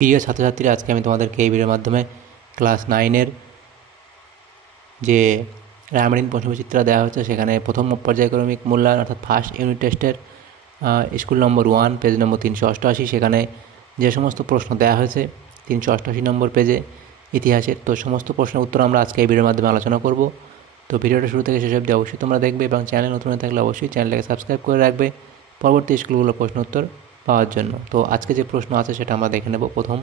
প্রিয় ছাত্রছাত্রীরা, আজকে আমি তোমাদেরকে এই ভিডিওর মাধ্যমে ক্লাস 9-এর যে রায়মার্টিন প্রশ্নবিচিত্র দেওয়া হচ্ছে সেখানে প্রথম পর্যায়ক্রমিক মূল্যায়ন অর্থাৎ ফার্স্ট ইউনিট টেস্টের স্কুল নম্বর 1 পেজ নম্বর 388, সেখানে যে সমস্ত প্রশ্ন দেওয়া হয়েছে 388 নম্বর পেজে ইতিহাসের, তো সমস্ত প্রশ্নের উত্তর আমরা আজকে এই ভিডিওর মাধ্যমে আলোচনা করব। তো ভিডিওটা শুরু থেকে শেষ অবধি অবশ্যই তোমরা দেখবে এবং চ্যানেল নতুন হয়ে থাকলে অবশ্যই চ্যানেলটাকে সাবস্ক্রাইব করে রাখবে পরবর্তী স্কুলগুলোর প্রশ্ন উত্তর পাওয়ার জন্য। তো আজকে যে প্রশ্ন আছে সেটা আমরা দেখে নেব। প্রথম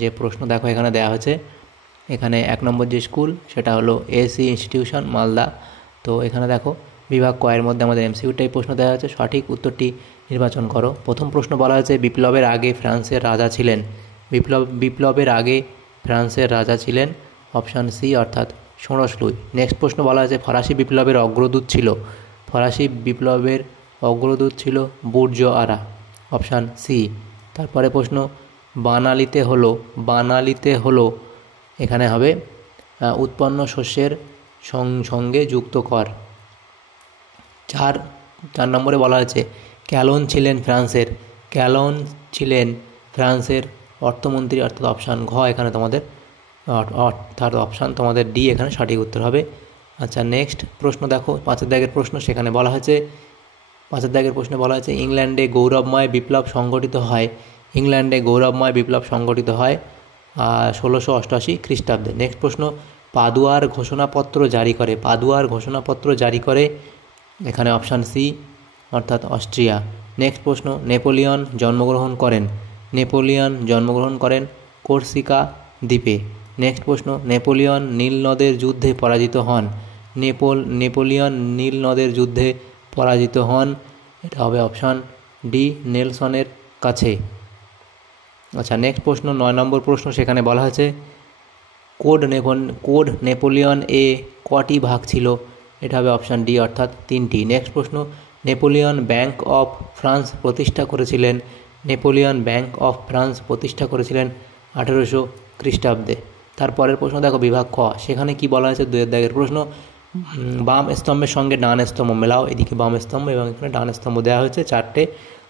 যে প্রশ্ন দেখো এখানে দেওয়া হয়েছে, এখানে 1 নম্বর যে স্কুল সেটা হলো এসি ইনস্টিটিউশন মালদা। তো এখানে দেখো বিভাগ কয়ের মধ্যে আমাদের এমসিকিউটাই প্রশ্ন দেওয়া হয়েছে, সঠিক উত্তরটি নির্বাচন করো। প্রথম প্রশ্ন বলা হয়েছে বিপ্লবের আগে ফ্রান্সের রাজা ছিলেন। বিপ্লবের আগে ফ্রান্সের রাজা ছিলেন অপশান সি অর্থাৎ ষোড়শ লুই। নেক্সট প্রশ্ন বলা হয়েছে ফরাসি বিপ্লবের অগ্রদূত ছিল। ফরাসি বিপ্লবের অগ্রদূত ছিল বুর্জ আরা, অপশান সি। তারপরে প্রশ্ন বানালিতে হলো এখানে হবে উৎপন্ন শস্যের সঙ্গে যুক্ত কর। চার নম্বরে বলা হয়েছে ক্যালন ছিলেন ফ্রান্সের অর্থমন্ত্রী অর্থাৎ অপশান ঘ এখানে তোমাদের অর্থাৎ অপশান তোমাদের ডি এখানে সঠিক উত্তর হবে। আচ্ছা, নেক্সট প্রশ্ন দেখো 5 দাগের প্রশ্ন, সেখানে বলা হয়েছে 5 দাগের প্রশ্নে বলা হয়েছে ইংল্যান্ডে গৌরবময় বিপ্লব সংগঠিত হয় 1688 খ্রিস্টাব্দে। নেক্সট প্রশ্ন পাদুয়ার ঘোষণাপত্র জারি করে এখানে অপশান সি অর্থাৎ অস্ট্রিয়া। নেক্সট প্রশ্ন নেপোলিয়ন জন্মগ্রহণ করেন কোর্সিকা দ্বীপে। নেক্সট প্রশ্ন নেপোলিয়ন নীল নদের যুদ্ধে পরাজিত হন এটা হবে অপশান ডি নেলসনের কাছে। আচ্ছা, নেক্সট প্রশ্ন 9 নম্বর প্রশ্ন, সেখানে বলা হয়েছে কোড নেপোলিয়ন এ কটি ভাগ ছিল এটা হবে অপশান ডি অর্থাৎ 3টি। নেক্সট প্রশ্ন নেপোলিয়ন ব্যাংক অফ ফ্রান্স প্রতিষ্ঠা করেছিলেন 1800 খ্রিস্টাব্দে। তারপরের প্রশ্ন দেখো বিভাগ খ, সেখানে কি বলা হয়েছে 2 দাগের প্রশ্ন বাম স্তম্ভের সঙ্গে ডান স্তম্ভ মেলাও। এদিকে বাম স্তম্ভ এবং এখানে ডান স্তম্ভ দেওয়া হয়েছে, 4টে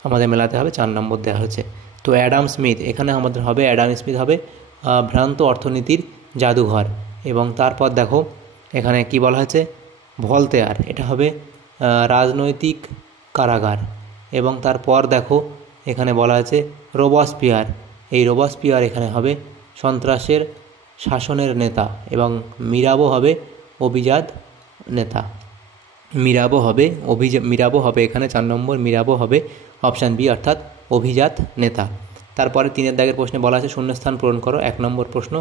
আমাদের মেলাতে হবে, 4 নম্বর দেওয়া হয়েছে। তো অ্যাডাম স্মিথ এখানে আমাদের হবে ভ্রান্ত অর্থনীতির জাদুঘর। এবং তারপর দেখো এখানে কি বলা হয়েছে ভলতেয়ার, এটা হবে রাজনৈতিক কারাগার। এবং তারপর দেখো এখানে বলা আছে রোবসপিয়ার এখানে হবে সন্ত্রাসের শাসনের নেতা এবং মিরাবো হবে অভিজাত নেতা। মিরাবো হবে এখানে 4 নম্বর, মিরাবো হবে অপশান বি অর্থাৎ অভিজাত নেতা। তারপরে 3 দাগের প্রশ্নে বলা আছে শূন্যস্থান পূরণ করো। 1 নম্বর প্রশ্ন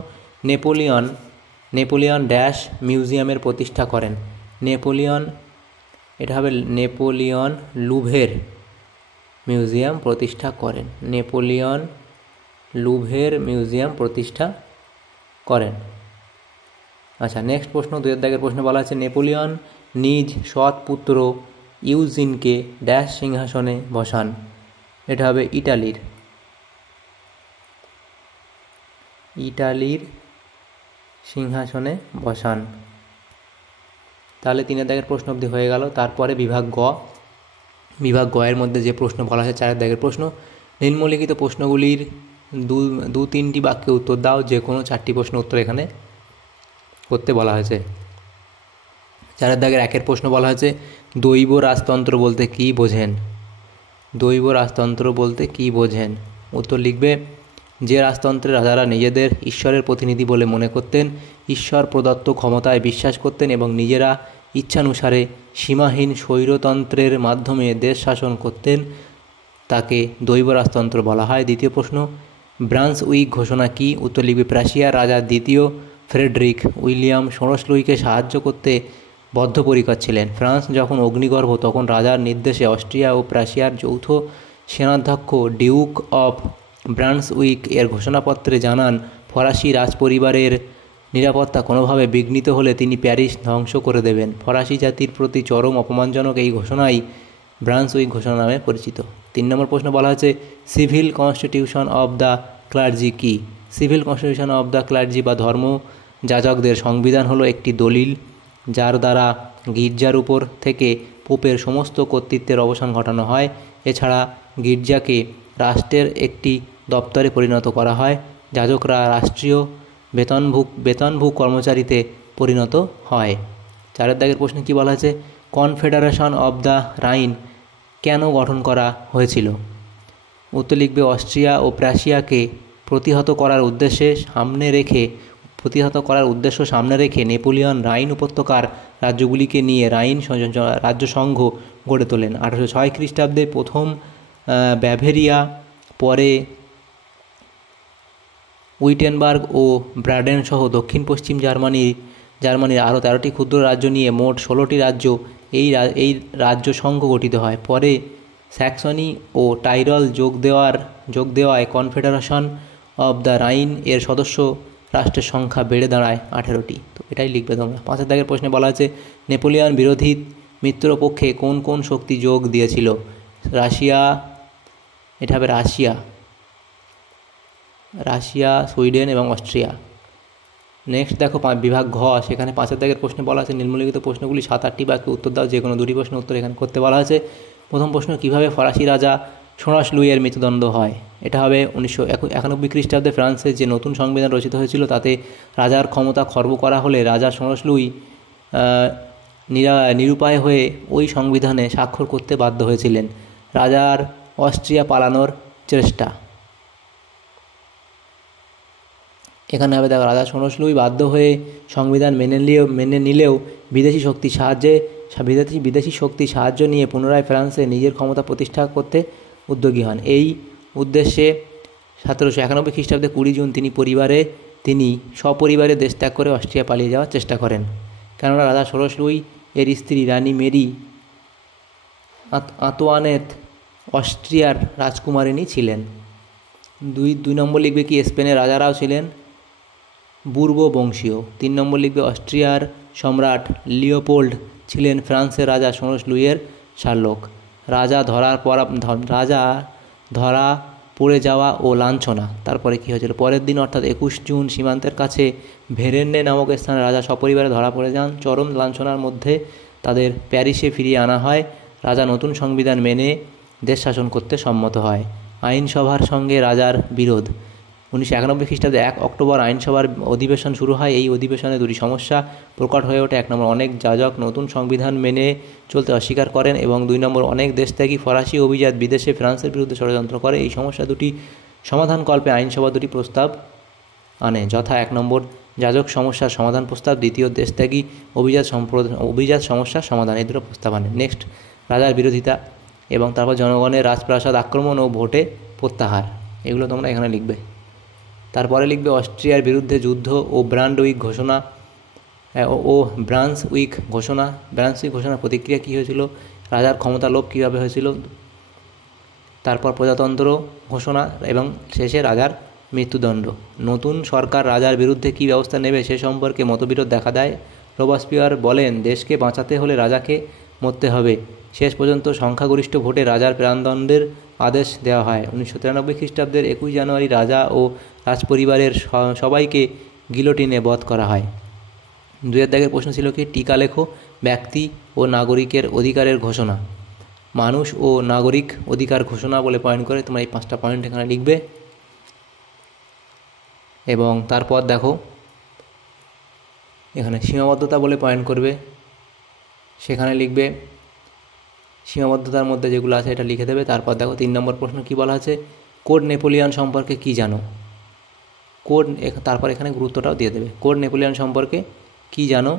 নেপোলিয়ন ড্যাশ মিউজিয়ামের প্রতিষ্ঠা করেন। এটা হবে নেপোলিয়ন লুভের মিউজিয়াম প্রতিষ্ঠা করেন। আচ্ছা, নেক্সট প্রশ্ন 2 দাগের প্রশ্নে বলা আছে নেপোলিয়ন নিজ সৎ পুত্র ইউজিনকে ড্যাশ সিংহাসনে বসান। এটা হবে ইটালির সিংহাসনে বসান। তাহলে 3 দাগের প্রশ্ন অবধি হয়ে গেল। তারপরে বিভাগ গ এর মধ্যে যে প্রশ্ন বলা হয়েছে 4 দাগের প্রশ্ন নিম্নলিখিত প্রশ্নগুলির 2-3টি বাক্যে উত্তর দাও। যে কোনো 4টি প্রশ্ন উত্তর এখানে করতে বলা হয়েছে। 4 দাগের 1 প্রশ্ন বলা হয়েছে দৈব রাজতন্ত্র বলতে কী বোঝেন। উত্তর লিখবে যে রাজতন্ত্রে রাজারা নিজেদের ঈশ্বরের প্রতিনিধি বলে মনে করতেন, ঈশ্বর প্রদত্ত ক্ষমতায় বিশ্বাস করতেন এবং নিজেরা ইচ্ছানুসারে সীমাহীন স্বৈরতন্ত্রের মাধ্যমে দেশ শাসন করতেন, তাকে দৈব রাজতন্ত্র বলা হয়। দ্বিতীয় প্রশ্ন ব্রান্সউইক ঘোষণা কি। উত্তর লিখবে প্রাশিয়ার রাজা দ্বিতীয় ফ্রেডরিক উইলিয়াম ষোড়শ লুইকে সাহায্য করতে বদ্ধপরিকর ছিলেন। ফ্রান্স যখন অগ্নিগর্ভ তখন রাজার নির্দেশে অস্ট্রিয়া ও প্রাশিয়ার যৌথ সেনাধ্যক্ষ ডিউক অফ ব্রান্সউইক এর ঘোষণাপত্রে জানান ফরাসি রাজপরিবারের নিরাপত্তা কোনোভাবে বিঘ্নিত হলে তিনি প্যারিস ধ্বংস করে দেবেন। ফরাসি জাতির প্রতি চরম অপমানজনক এই ঘোষণাই ব্রান্সউইক ঘোষণা নামে পরিচিত। 3 নম্বর প্রশ্ন বলা হয়েছে civil constitution of the clergy কি। Civil constitution of the clergy বা ধর্মযাজকদের সংবিধান হলো একটি দলিল যার দ্বারা গির্জার উপর থেকে পোপের সমস্ত কর্তৃত্বের অবসান ঘটানো হয়। এছাড়া গির্জাকে রাষ্ট্রের একটি দপ্তরে পরিণত করা হয়। যাজকরা রাষ্ট্রীয় বেতনভুক কর্মচারীতে পরিণত হয়। 4 দাগের প্রশ্নে কী বলা হয়েছে? কনফেডারেশন অব দ্য রাইন কেন গঠন করা হয়েছিল? উত্তর লিখবে অস্ট্রিয়া ও প্রাশিয়াকে প্রতিহত করার উদ্দেশ্য সামনে রেখে নেপোলিয়ন রাইন উপত্যকার রাজ্যগুলিকে নিয়ে রাইন রাজ্যসংঘ গড়ে তোলেন। 1806 খ্রিস্টাব্দে প্রথম ব্যাভেরিয়া, পরে উইটেনবার্গ ও ব্রাডেন সহ দক্ষিণ পশ্চিম জার্মানির আরও 13টি ক্ষুদ্র রাজ্য নিয়ে মোট 16টি রাজ্য এই রাজ্য সংঘ গঠিত হয়। পরে স্যাক্সনি ও টাইরল যোগ দেওয়ায় কনফেডারেশন অব দ্য রাইন এর সদস্য রাষ্ট্রের সংখ্যা বেড়ে দাঁড়ায় 18টি। তো এটাই লিখবে তোমরা। 5 দাগের প্রশ্নে বলা আছে নেপোলিয়ন বিরোধী মিত্রপক্ষে কোন কোন শক্তি যোগ দিয়েছিল? এটা হবে রাশিয়া, সুইডেন এবং অস্ট্রিয়া। নেক্সট দেখো বিভাগ ঘ, সেখানে 5 দাগের প্রশ্নে বলা আছে নিম্নলিখিত প্রশ্নগুলি 7-8টি বাক্যে উত্তর দাও, যে কোনো 2টি প্রশ্নের উত্তর এখানে করতে বলা আছে। প্রথম প্রশ্ন, কীভাবে ফরাসি রাজা সোনাস লুইয়ের মৃত্যুদণ্ড হয়? এটা হবে 1991 খ্রিস্টাব্দে ফ্রান্সের যে নতুন সংবিধান রচিত হয়েছিল তাতে রাজার ক্ষমতা খর্ব করা হলে রাজা সোনাস লুই নিরুপায় হয়ে ওই সংবিধানে স্বাক্ষর করতে বাধ্য হয়েছিলেন। রাজার অস্ট্রিয়া পালানোর চেষ্টা, এখানে হবে দেখো রাজা সোনাস লুই বাধ্য হয়ে সংবিধান মেনে নিলেও বিদেশি শক্তির সাহায্য নিয়ে পুনরায় ফ্রান্সে নিজের ক্ষমতা প্রতিষ্ঠা করতে উদ্যোগী হন। এই উদ্দেশ্যে 1791 খ্রিস্টাব্দে 20 জুন তিনি সপরিবারে দেশ ত্যাগ করে অস্ট্রিয়া পালিয়ে যাওয়ার চেষ্টা করেন। কেননা রাজা সোনাস লুই এর স্ত্রী রানী মেরি আন্তোয়ানেত অস্ট্রিয়ার রাজকুমারিণী ছিলেন। 2 নম্বর লিখবে কি স্পেনের রাজারাও ছিলেন বুর্বো বংশীয়। 3 নম্বর লিখবে অস্ট্রিয়ার সম্রাট লিওপোল্ড ছিলেন ফ্রান্সের রাজা সোনাস লুইয়ের শার্লক। রাজা ধরা পড়ে যাওয়া ও লাঞ্ছনা, তারপরে কী হয়েছিল? পরের দিন অর্থাৎ 21 জুন সীমান্তের কাছে ভেরেন্নে নামক স্থানে রাজা সপরিবারে ধরা পড়ে যান। চরম লাঞ্ছনার মধ্যে তাদের প্যারিসে ফিরিয়ে আনা হয়। রাজা নতুন সংবিধান মেনে দেশ শাসন করতে সম্মত হয়। আইনসভার সঙ্গে রাজার বিরোধ। 1991 খ্রিস্টাব্দে 1 অক্টোবর আইনসভার অধিবেশন শুরু হয়। এই অধিবেশনে 2টি সমস্যা প্রকট হয়ে ওঠে। 1 নম্বর, অনেক যাজক নতুন সংবিধান মেনে চলতে অস্বীকার করেন, এবং 2 নম্বর, অনেক দেশত্যাগী ফরাসি অভিজাত বিদেশে ফ্রান্সের বিরুদ্ধে ষড়যন্ত্র করে। এই সমস্যা দুটি সমাধানকল্পে আইনসভা 2টি প্রস্তাব আনে, যথা 1 নম্বর যাজক সমস্যার সমাধান প্রস্তাব, দ্বিতীয় দেশত্যাগী অভিজাত সমস্যার সমাধান, এই 2টো প্রস্তাব আনে। নেক্সট, রাজার বিরোধিতা এবং তারপর জনগণের রাজপ্রাসাদ আক্রমণ ও ভোটে প্রত্যাহার, এগুলো তোমরা এখানে লিখবে। তারপরে লিখবে অস্ট্রিয়ার বিরুদ্ধে যুদ্ধ ও ব্রান্সউইক ঘোষণা প্রতিক্রিয়া কী হয়েছিল? রাজার ক্ষমতা লোপ কীভাবে হয়েছিল? তারপর প্রজাতন্ত্র ঘোষণা এবং শেষে রাজার মৃত্যুদণ্ড। নতুন সরকার রাজার বিরুদ্ধে কী ব্যবস্থা নেবে সে সম্পর্কে মতবিরোধ দেখা দেয়। রোবাস্পিয়ার বলেন দেশকে বাঁচাতে হলে রাজাকে মরতে হবে। শেষ পর্যন্ত সংখ্যাগরিষ্ঠ ভোটে রাজার প্রাণদণ্ডের আদেশ দেওয়া হয়। 1993 খ্রিস্টাব্দের 21 জানুয়ারি রাজা ও রাজপরিবারের সবাইকে গিলোটিনে বধ করা হয়। 2 দাগের প্রশ্ন ছিল কি? টিকা লেখো, ব্যক্তি ও নাগরিকের অধিকারের ঘোষণা। মানুষ ও নাগরিক অধিকার ঘোষণা বলে পয়েন্ট করে তোমরা এই 5টা পয়েন্ট এখানে লিখবে। এবং তারপর দেখো এখানে সীমাবদ্ধতা বলে পয়েন্ট করবে, সেখানে লিখবে সীমাবদ্ধতার মধ্যে যেগুলো আছে এটা লিখে দেবে। তারপর দেখো 3 নম্বর প্রশ্ন কি বলা আছে? কোড নেপোলিয়ন সম্পর্কে কি জানো? তারপর এখানে গুরুত্বটাও দিয়ে দেবে। কোড নেপোলিয়ন সম্পর্কে কি জানো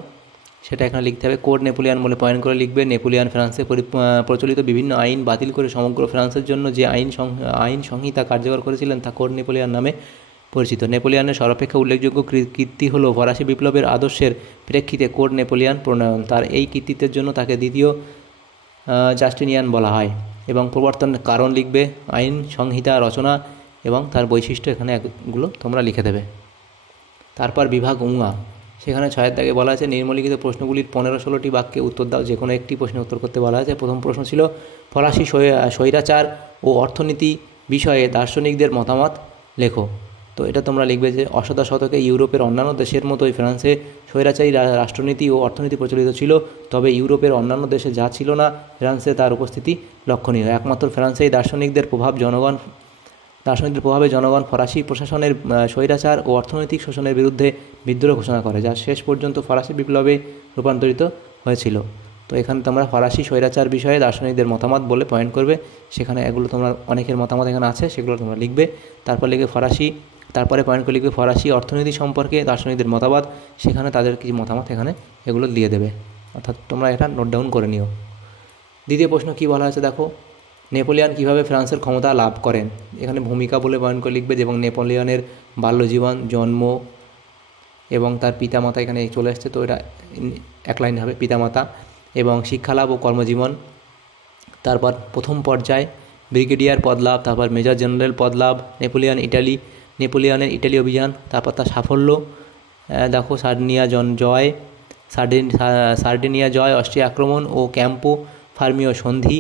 সেটা এখানে লিখতে হবে। কোড নেপোলিয়ন বলে পয়েন্ট করে লিখবে। নেপোলিয়ন ফ্রান্সে প্রচলিত বিভিন্ন আইন বাতিল করে সমগ্র ফ্রান্সের জন্য যে আইন সংহিতা কার্যকর করেছিলেন তা কোড নেপোলিয়ন নামে পরিচিত। নেপোলিয়নের সর্বাপেক্ষা উল্লেখযোগ্য কীর্তি হল ফরাসি বিপ্লবের আদর্শের প্রেক্ষিতে কোড নেপোলিয়ন প্রণয়ন। তার এই কীর্তিত্বের জন্য তাকে দ্বিতীয় জাস্টিনিয়ান বলা হয়। এবং প্রবর্তনের কারণ লিখবে, আইন সংহিতা রচনা এবং তার বৈশিষ্ট্য, এখানে এগুলো তোমরা লিখে দেবে। তারপর বিভাগ উঙা, সেখানে 6 দাগে বলা আছে নিম্নলিখিত প্রশ্নগুলির 15-16টি বাক্যে উত্তর দাও, যে কোনো একটি প্রশ্নের উত্তর করতে বলা আছে। প্রথম প্রশ্ন ছিল ফরাসি স্বৈরাচার ও অর্থনীতি বিষয়ে দার্শনিকদের মতামত লেখো। তো এটা তোমরা লিখবে যে অষ্টাদশ শতকে ইউরোপের অন্যান্য দেশের মতোই ফ্রান্সে স্বৈরাচারী রাষ্ট্রনীতি ও অর্থনীতি প্রচলিত ছিল, তবে ইউরোপের অন্যান্য দেশে যা ছিল না ফ্রান্সে তার উপস্থিতি লক্ষণীয়। একমাত্র ফ্রান্সেই দার্শনিকদের প্রভাব দার্শনিকদের প্রভাবে জনগণ ফরাসি প্রশাসনের স্বৈরাচার ও অর্থনৈতিক শোষণের বিরুদ্ধে বিদ্রোহ ঘোষণা করে, যা শেষ পর্যন্ত ফরাসি বিপ্লবে রূপান্তরিত হয়েছিল। তো এখানে তোমরা ফরাসি স্বৈরাচার বিষয়ে দার্শনিকদের মতামত বলে পয়েন্ট করবে, সেখানে এগুলো তোমরা অনেকের মতামত এখানে আছে, সেগুলো তোমরা লিখবে। তারপর লিখবে ফরাসি, তারপরে পয়েন্ট করে লিখবে ফরাসি অর্থনীতি সম্পর্কে দার্শনিকদের মতামত, সেখানে তাদের কিছু মতামত এখানে এগুলো দিয়ে দেবে, অর্থাৎ তোমরা এটা নোট ডাউন করে নিও। দ্বিতীয় প্রশ্ন কী বলা হয়েছে দেখো, নেপোলিয়ন কীভাবে ফ্রান্সের ক্ষমতা লাভ করেন, এখানে ভূমিকা বলে পয়েন্ট করে লিখবে, এবং নেপোলিয়নের বাল্যজীবন, জন্ম এবং তার পিতামাতা এখানে চলে এসছে, তো এটা এক লাইন হবে পিতামাতা, এবং শিক্ষালাভ ও কর্মজীবন। তারপর প্রথম পর্যায়ে ব্রিগেডিয়ার পদ লাভ, তারপর মেজর জেনারেল পদ লাভ, নেপোলিয়নের ইটালি অভিযান, তারপর তার সাফল্য দেখো, সার্ডিনিয়া জয়, অস্ট্রিয়া আক্রমণ ও ক্যাম্পো ফার্মিও সন্ধি,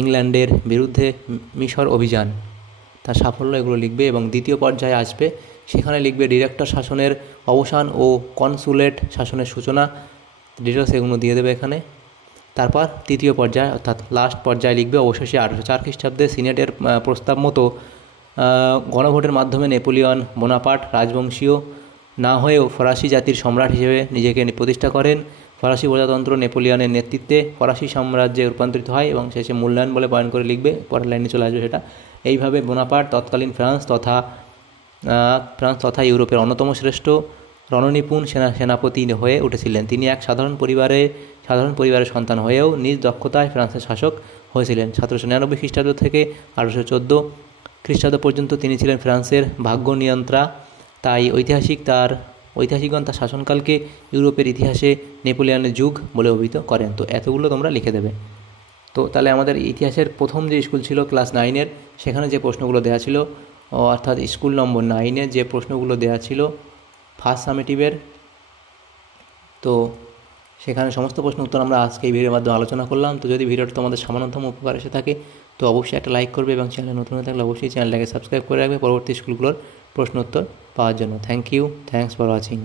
ইংল্যান্ডের বিরুদ্ধে মিশর অভিযান, তার সাফল্য, এগুলো লিখবে। এবং দ্বিতীয় পর্যায়ে আসবে, সেখানে লিখবে ডিরেক্টর শাসনের অবসান ও কনসুলেট শাসনের সূচনা, ডিটেলস এগুলো দিয়ে দেবে এখানে। তারপর তৃতীয় পর্যায়ে অর্থাৎ লাস্ট পর্যায়ে লিখবে অবশেষে 1804 খ্রিস্টাব্দে সিনেটের প্রস্তাব মতো গণভোটের মাধ্যমে নেপোলিয়ন বোনাপার্ট রাজবংশীয় না হয়েও ফরাসি জাতির সম্রাট হিসেবে নিজেকে প্রতিষ্ঠা করেন। ফরাসি প্রজাতন্ত্র নেপোলিয়নের নেতৃত্বে ফরাসি সাম্রাজ্যে রূপান্তরিত হয়, এবং শেষে মূল্যায়ন বলে পয়েন্ট করে লিখবে, পরের লাইনে চলে আসবে সেটা। এইভাবে বোনাপার্ট তৎকালীন ফ্রান্স তথা ইউরোপের অন্যতম শ্রেষ্ঠ রণনিপুণ সেনাপতি হয়ে উঠেছিলেন। তিনি এক সাধারণ পরিবারের সন্তান হয়েও নিজ দক্ষতায় ফ্রান্সের শাসক হয়েছিলেন। 1799 খ্রিস্টাব্দ থেকে 1814 খ্রিস্টাব্দ পর্যন্ত তিনি ছিলেন ফ্রান্সের ভাগ্য নিয়ন্ত্রা। তাই ঐতিহাসিকগণ তার শাসনকালকে ইউরোপের ইতিহাসে নেপোলিয়নের যুগ বলে অভিহিত করেন। তো এতগুলো তোমরা লিখে দেবে। তো তাহলে আমাদের ইতিহাসের প্রথম যে স্কুল ছিল ক্লাস 9-এর, সেখানে যে প্রশ্নগুলো দেওয়া ছিল, অর্থাৎ স্কুল নম্বর 9-এ যে প্রশ্নগুলো দেওয়া ছিল ফার্স্ট সামেটিভের, তো সেখানে সমস্ত প্রশ্ন উত্তর আমরা আজকে এই ভিডিওর মাধ্যমে আলোচনা করলাম। তো যদি ভিডিওটা তোমাদের সামান্যতম উপকার এসে থাকে, তো অবশ্যই একটা লাইক করবে, এবং চ্যানেলে নতুন হয়ে থাকলে অবশ্যই চ্যানেলটাকে সাবস্ক্রাইব করে রাখবে পরবর্তী স্কুলগুলোর প্রশ্ন উত্তর পাওয়ার জন্য। Thanks for watching.